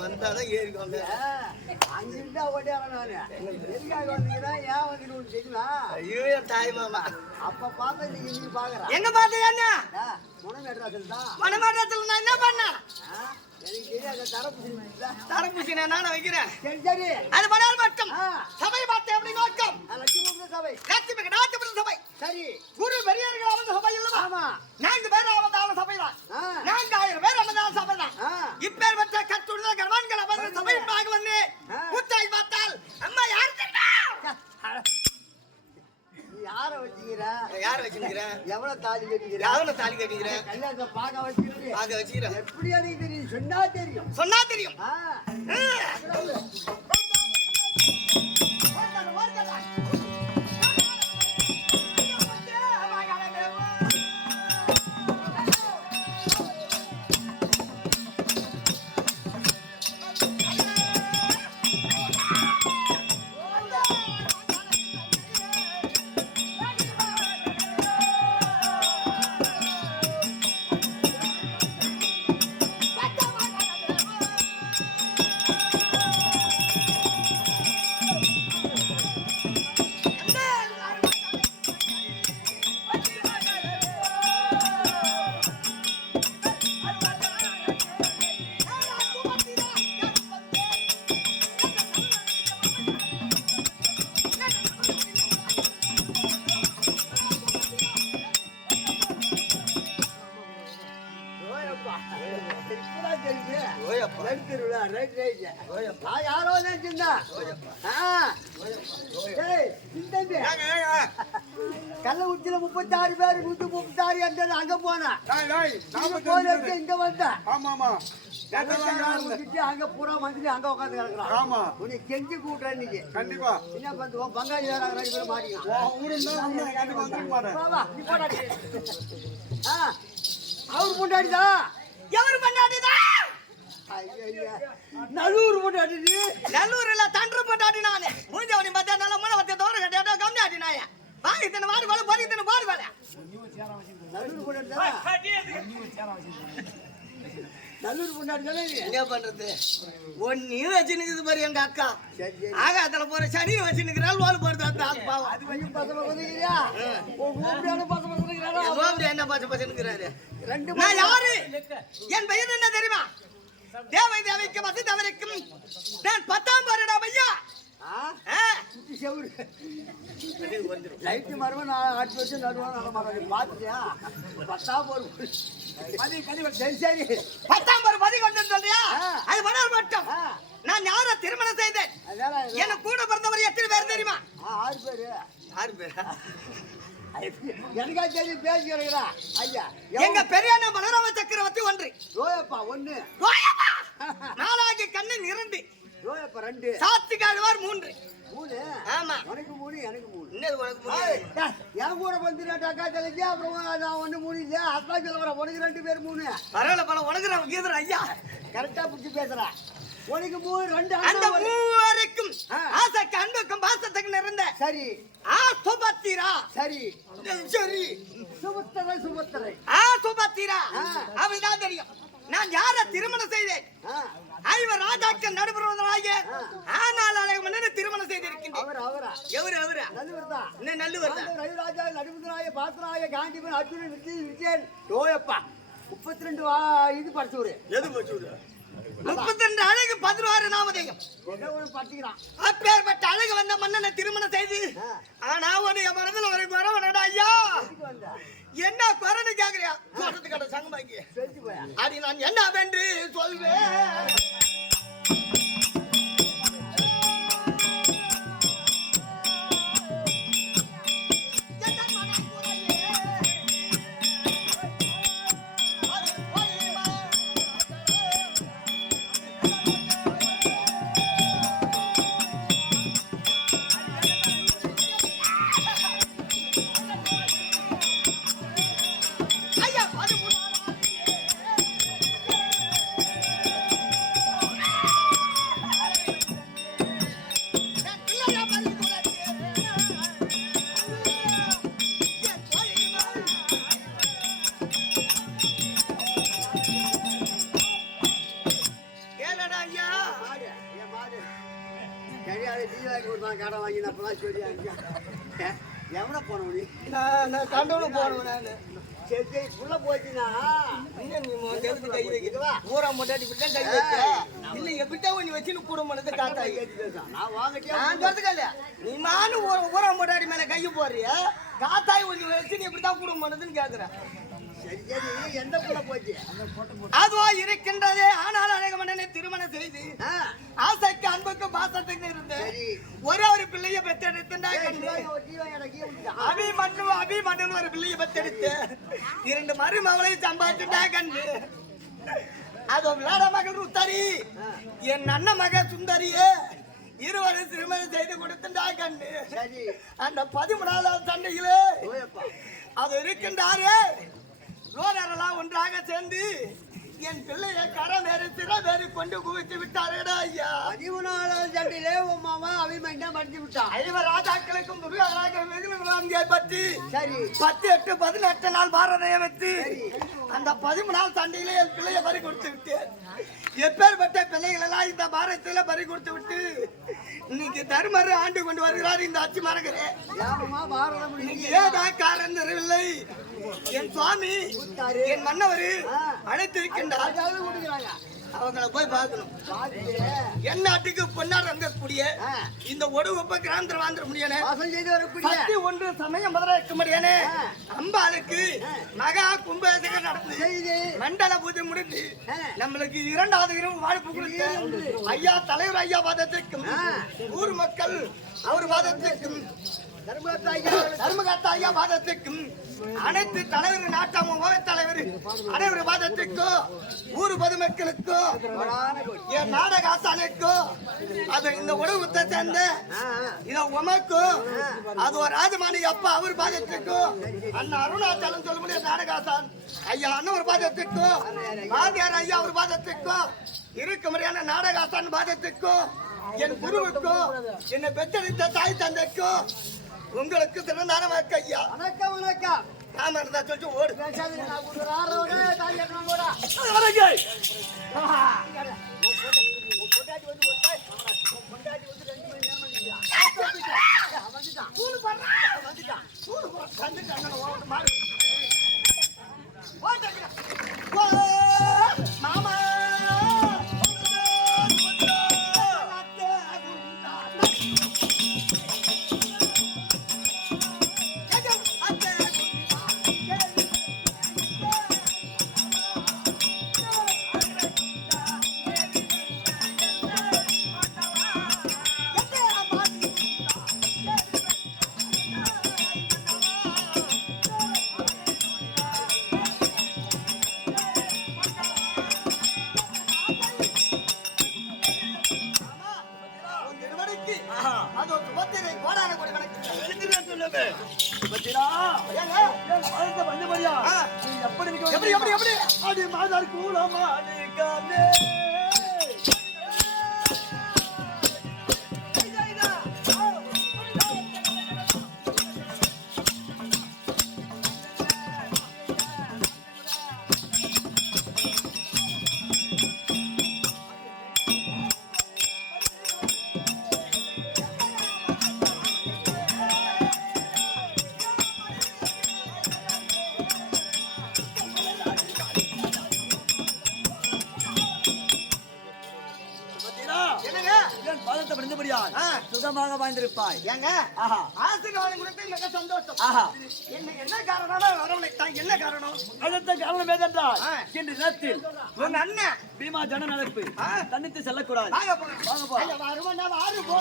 வந்தாதான் ஏறி வந்தேன். அங்கிருந்தா நானு எதுக்காக ஏன் வந்து ஐயோ என் தாய் மாமா. அப்ப பார்த்தா நீங்க இன்னைக்கு பாக்குறேன் எங்க பாத்தியா என்ன முனம் மெட்ராஸில் தான் மணமாட்டத்துல நான் என்ன பண்ணேன்? ஆ, எனக்கு தெரியாது தரப்பு தரப்பூசி நான் நானே வைக்கிறேன். சரி சரி அது பண்ணால் மட்டும். சபை பார்த்து எப்படி நோக்கம்? லட்சுமி சபை லட்சுமி நாட்டுப்புற சபை. சரி குரு பெரியவர்கள் அவந்த சபை இல்லவா? ஆமா நான்கு பேர் சபை தான் ஆ, நான்காயிரம் பேர் அவந்தான சபை தான் வச்ச கட்டுள்ள கர்வான்கள் அவந்த சபை பார்க்க வந்து ஆ. கூத்தாய் பார்த்தால் அம்மா யார் தெரியுமா நீ யார வச்சுக்கிற யார் வச்சுக்கிறேன் எவ்வளவு தாலி கட்டிக்கிற யாவன தாலி கட்டிக்கிறேன் கல்யாணத்தை பார்க்க வச்சுக்கிட்டு பார்க்க எனக்கு தெரியும்? சொன்னா தெரியும். சொன்னா தெரியும். ஆ, ஆமா ஆமா இல்ல. அங்க பூரா மந்திரி அங்க உட்காந்து கிடக்குறான் ஆமா. உன்னை கெஞ்சி இன்னைக்கு. கண்டிப்பா. என்ன பண்ணு உன் பங்காளி வேற ரெண்டு பேரும் மாட்டிக்கலாம் போடா அவர் எவரு பண்ணாடிதான் நல்லூர் முன்னாடி நீ. நல்லூர்ல தன்று போட்டாடி நானு. மூஞ்சவனி பார்த்தா நல்ல மூணு வச்ச தோற கட்டியாடா கம்மி ஆட்டினாய வாங்கி தின்னு வாடி வேலை பொறி தின்னு பாடு வேலை நல்லூர் நல்லூர் நீ. என்ன பண்றது? ஒன்னையும் வச்சு நிக்குது பாரு எங்க அக்கா. ஆகாத்துல போற சனியை வச்சு நிக்கிறாள் வால் போடுது அந்த பாவம் அது வரைக்கும் பசங்க வந்துக்கிறியா உன் ஊப்பியான பசங்க வந்துக்கிறாரா என் மாமி என்ன பாச்சு பாச்சு நிக்கிறாரு ரெண்டு நான் யாரு? என் பெயர் என்ன தெரியுமா? தேவை தேவைக்கும் வசதி தேவைக்கும் நான் பத்தாம் ஆ ஆ. சுத்தி செவுரு லைட்டு நான் ஆட்டு வச்சு நடுவான் நல்ல மரம் பார்த்துட்டியா? பத்தாம் வரு பதி கொண்டு சொல்றியா. அது மணல் மட்டும். நான் யார திருமணம் செய்தேன். எனக்கு கூட பிறந்தவர் எத்தனை பேர் தெரியுமா? ஆறு பேரு. ஆறு பேரா? எனக்கா தெரியும் பேசி கிடக்குறா ஐயா எங்க பெரியண்ணா பலராம சக்கரவர்த்தி ஒன்று. ரோயப்பா ஒண்ணு. ஓயப்பா! நாலாகி கண்ணன் ரெண்டு. சாத்தி காழ்வார் மூன்று. மூணு? ஆமா. உனக்கு மூணு எனக்கு மூணு. இன்னது உனக்கு மூணு. டேய், என் கூட வந்து அக்கா தலைக்கு அப்புறம் நான் ஒண்ணு மூணு இல்ல சொல்லுறேன் உனக்கு ரெண்டு பேர் மூணு. பரவாயில்ல பல உனக்கு நான் ஐயா. கரெக்டா பிடிச்சி பேசுறேன் உனக்கு மூணு ரெண்டு அந்த மூவருக்கும். ஆசைக்கு அன்புக்கும் பாசத்துக்கு நிறைந்த சரி. ஆ சுபத்திரா சரி. சரி. சுபத்தரை சுபத்தரை. ஆ. சுபத்திரா. அப்படிதான் தெரியும். நான் யார திருமணம் செய்தேன்? ஐவர் ராஜாக்கள் நடுபுறவர்களாகிய ஆனால் அழகு மன்னனை திருமணம் செய்திருக்கின்றேன். அவர் அவரா? எவரு அவரு நல்லவர் தான் என்ன நல்லவர் ரவிராஜா நடுமுதராய பாத்திராய காந்திபன் அர்ஜுனன் விஜய் விஜயன் டோயப்பா முப்பத்தி ரெண்டு இது படிச்சவரு எது போச்சு முப்பத்தி ரெண்டு அழகு பதினாறு நாமதேயம். அப்பேற்பட்ட அழகு வந்த மன்னனை திருமணம் செய்து ஆனா ஒரு என் மனதுல ஒரு குறவனடா ஐயா. எதுக்கு வந்த? என்ன குறன்னு கேக்குறியா? கடை சங்கமாக்கி அது நான் என்ன வென்று சொல்வேன்? எவனை போன நீ நான் நான் கண்டவனும் போனவன் சரி சரி புள்ள போச்சுன்னா கை வைக்கிறவா ஊரா மொட்டாட்டி விட்டா கை வைக்க இல்ல எப்பிட்டா நீ வச்சு கூட பண்ணது காத்தாயி நான் வாங்கிட்டே நான் நீ மானு ஊரா மொட்டாட்டி மேல கையை போடுறியா காத்தாய் ஒண்ணு வச்சு நீ எப்படித்தான் கூடம் பண்ணதுன்னு சரி எந்த புள்ள போச்சு அதுவோ இருக்கின்றதே. ஆனால் அழக மன்னனை திருமணம் செய்து ஆசைக்கு அன்புக்கு பாசத்துக்கு இருந்து ஒரே ஒரு பிள்ளைய விட்டுட்டான் அபி மண்ணு அபி மண்ணு ஒரு பிள்ளைய பெற்றெடுத்து இரண்டு மருமகளை சம்பாதிச்சுட்டா கண்டு அது விளையாட மகள் உத்தரி என் அண்ணன் மக சுந்தரியே. இருவரும் திருமணம் செய்து கொடுத்துட்டா சரி. அந்த பதிமூணாவது சண்டையிலே அது இருக்கின்றாரே. ரோடரெல்லாம் ஒன்றாக சேர்ந்து என் பிள்ளையை கரை வேறு திற வேறு கொண்டு குவித்து விட்டாரேடா ஐயா. பதிமூணாவது சண்டையிலே உன் மாமா அபிமன்யா மடிச்சு விட்டான் ஐவ ராஜாக்களுக்கும் வெகுளாங்கே பற்றி சரி. பத்து எட்டு பதினெட்டு நாள் பாரதையை வைத்து அந்த பதிமூணாவது சண்டையிலே என் பிள்ளையை பறி கொடுத்து விட்டேன். எப்பேற்பட்ட பிள்ளைகள் எல்லாம் இந்த பாரதத்துல பறி கொடுத்து விட்டு இன்னைக்கு தர்மர் ஆண்டு கொண்டு வருகிறார் இந்த அச்சு மரகரே ஏதா காரணம் தெரியவில்லை. என் சுவாமி என் மன்னவர் அழைத்திருக்கின்றார். அவங்கள போய் பார்க்கணும். என் நாட்டுக்கு பொன்னார் வங்கக்கூடிய ஆ, இந்த ஒடுவப்ப கிராந்திர வாந்திர முடியனே ஒன்று சமயம் முதல இருக்க முடியானே அம்பாளுக்கு மகா கும்பாபிஷேகம் நடந்து செய்து. மண்டல பூஜை முடிந்து. நம்மளுக்கு இரண்டாவது இரவு வாழ்ப்பு கொடுத்து ஐயா தலைவர் ஐயா பாதத்திற்கும் ஊர் மக்கள் அவர் பாதத்திற்கும் தர்மத்தாய்க்கு ஐயா பாதத்திற்கும் அனைத்து தலைவர் நாட்டாம தலைவர் அனைவர் பாதத்திற்கும் ஊர் பொதுமக்களுக்கும் என் நாடக ஆசானுக்கும் அது இந்த உணவுத்தை சேர்ந்த இத உமக்கும் அது ஒரு ராஜமானி அப்பா அவர் பாதத்திற்கும் அண்ணா அருணாச்சலம் சொல்ல முடியாது நாடகாசான் ஐயா அண்ணன் ஒரு பாதத்திற்கும் வாத்தியார் ஐயா ஒரு பாதத்திற்கும் இருக்க முறையான நாடகாசான் பாதத்திற்கும் என் குருவுக்கும் என்னை பெற்றெடுத்த தாய் தந்தைக்கும் உங்களுக்கு சிறந்தான வாக்கு ஐயா. வணக்கம் வணக்கம். நாம இருந்தா சொல்லிட்டு ஓடு. அடி சுகமாக வாழ்ந்திருப்பாய் ஏங்க ஆசீர்வாதம் கொடுத்து மிக சந்தோஷம். என்ன என்ன காரணம்? வரவழைத்தான் என்ன காரணம்? அடுத்த காரணம் ஏதென்றால். இன்று அண்ணன். பீமா ஜன நடப்பு ஆ. தன்னித்து செல்லக்கூடாது. வாங்க வாங்க போ. ஐயா, வருவனா, வாரு போ.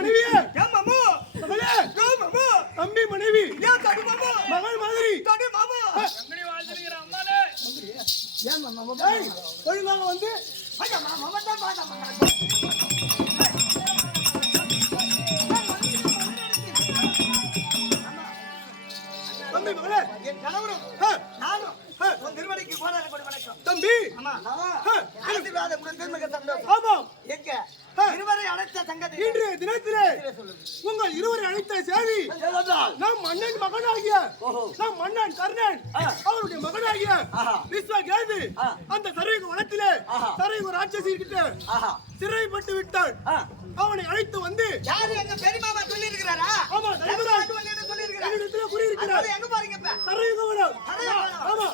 மனைவியே! தம்பி மனைவி! மகள் மாதிரி! ஒழுங்காக வந்து தம்பி மகளே! என் கணவரும் நானும். உன் திருமணிக்கு போனாலும் கொடி வணக்கம் தம்பி ஆமா சந்தோஷம்? ஆமாம் எங்க? இருவரை அழைத்த சங்கதி. இன்றைய தினத்திலே உங்கள் இருவரை அழைத்த ஏனென்றால் நம் மன்னன் மகனாகிய. நம் மன்னன் கர்ணன். அவருடைய மகனாகிய ஆஹா. விஸ்வகேது ஆ. அந்த சரையுக வனத்திலே. சரையுக ராட்சசி கிட்ட ஆஹா. சிறைப்பட்டு விட்டான். அவனை அழைத்து வந்து யாரு எங்க பெரியமாமா சொல்லி இருக்கிறாரா ஆமா இருக்கிறாரு என்னிடத்திலே கூறியிருக்கிறார் எங்க பாருங்க. ஆமா.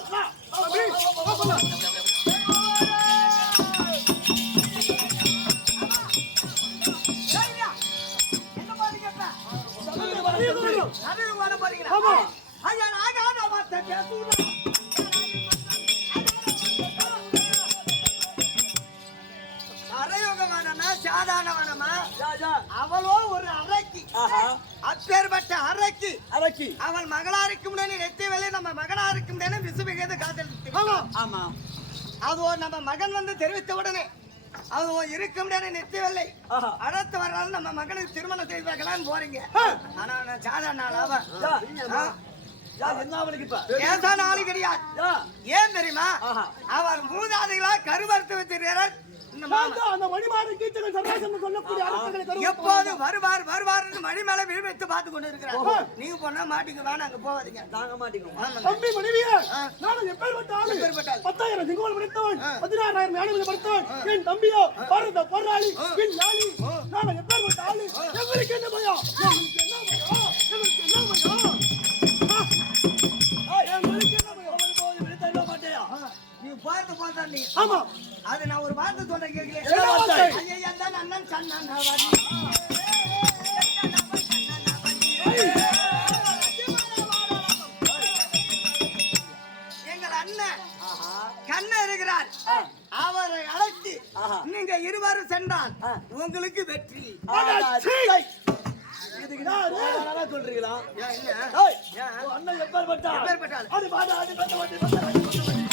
உடனே அது இருக்கும் நெத்தி வெள்ளை ஆஹா. அடுத்த வராலும் நம்ம மகனுக்கு திருமணம் செய்து வைக்கலாம்னு போறீங்க. ஆனா நான் சாதாரண ஆள் அவன் யா, யா, என்ன அவளுக்கு இப்ப? ஏசான ஆளு கிடையாது ஏன் தெரியுமா. அவள் மூதாதைகளா கருவறுத்து வச்சிருக்கிறார். அந்த மணிமாறு கீர்த்தனை சர்வாசம் சொல்லக்கூடிய அரசர்களை எப்போது வருவார் வருவார் மணி மேல வீடு வைத்து பார்த்து கொண்டு இருக்கிறார். நீங்க போனா மாட்டீங்க வேணாம் அங்க போவாதீங்க தாங்க மாட்டேங்கும் ஆமாங்க. தம்பி மனைவியே. நான் எப்பேற்பட்ட ஆளு? பத்தாயிரம் சிங்கோல் படித்தவன் பதினாறாயிரம் யானைகளை படித்தவன் என் தம்பியோ பாரத போராளி பின் லாலி நான் எப்பேற்பட்ட ஆளு? பயம்? அவரை அழைத்து. நீங்க இருவரும் சென்றால். உங்களுக்கு வெற்றி. சொல்றீங்களா? அண்ணன் எப்பேற்பட்ட ஆள்? எப்பேற்பட்ட ஆள்? அது பாடா அது பாடா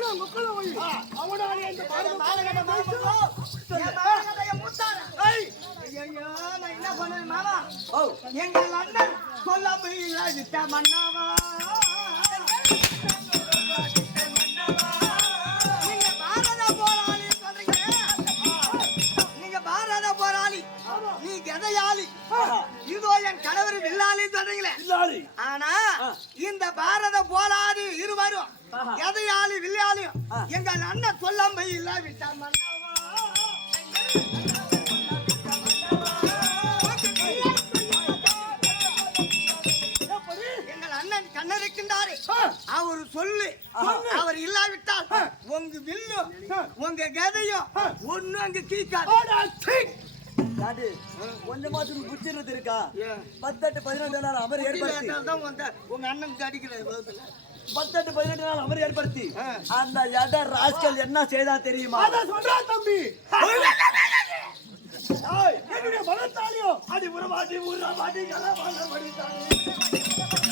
ಅವನ ಮಕ್ಕಳ ಹೋಗಿ ಅವನ என்ன பண்ணது மாமா எங்கள் அண்ணன் சொல்ல முடியல மன்னாவா இதோ என் கணவர் வில்லாலி சொல்றீங்களே ஆனா இந்த பாரத போலா இருவரும் ஆஹா. எதையாளி வில்லையாளியும் ஆ. எங்க அண்ணன் சொல்லாம இல்லாவிட்டா மன்னவா? எங்கள் அண்ணன். அவர் சொல்லு. அவர் இல்லாவிட்டால் உங்க வில்லும் உங்க கதையும் ஒண்ணு அங்க கீக்காது கொஞ்சமாச்சும் புடிச்சிருது இருக்கா? பத்தெட்டு பதினெட்டு நாள் அமர் ஏற்படுத்தி உங்க அண்ணனுக்கு அடிக்கிற விதத்துல பத்தெட்டு பதினெட்டு நாள் அமர் ஏற்படுத்தி. அந்த எட ராஸ்கல் என்ன செய்தான் தெரியுமா? அத சொல்றா தம்பி. என்னுடைய பலத்தாலியோ அடி உறவாடி உறவாடி கலவாட மடித்தாங்க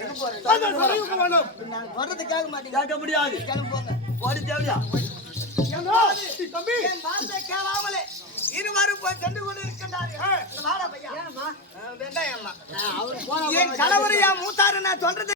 எங்க போறேன் நான் மாட்டீங்க கேட்க முடியாது கிளம்பி போங்க ஓடி தேவையா ஏன்னா, நீ தம்பி என் வார்த்தை கேளாமலே இருவரும் போய் சென்று கொண்டு இருக்கின்றார்கள். என் கணவர் என் மூத்தாரு நான் சொல்றது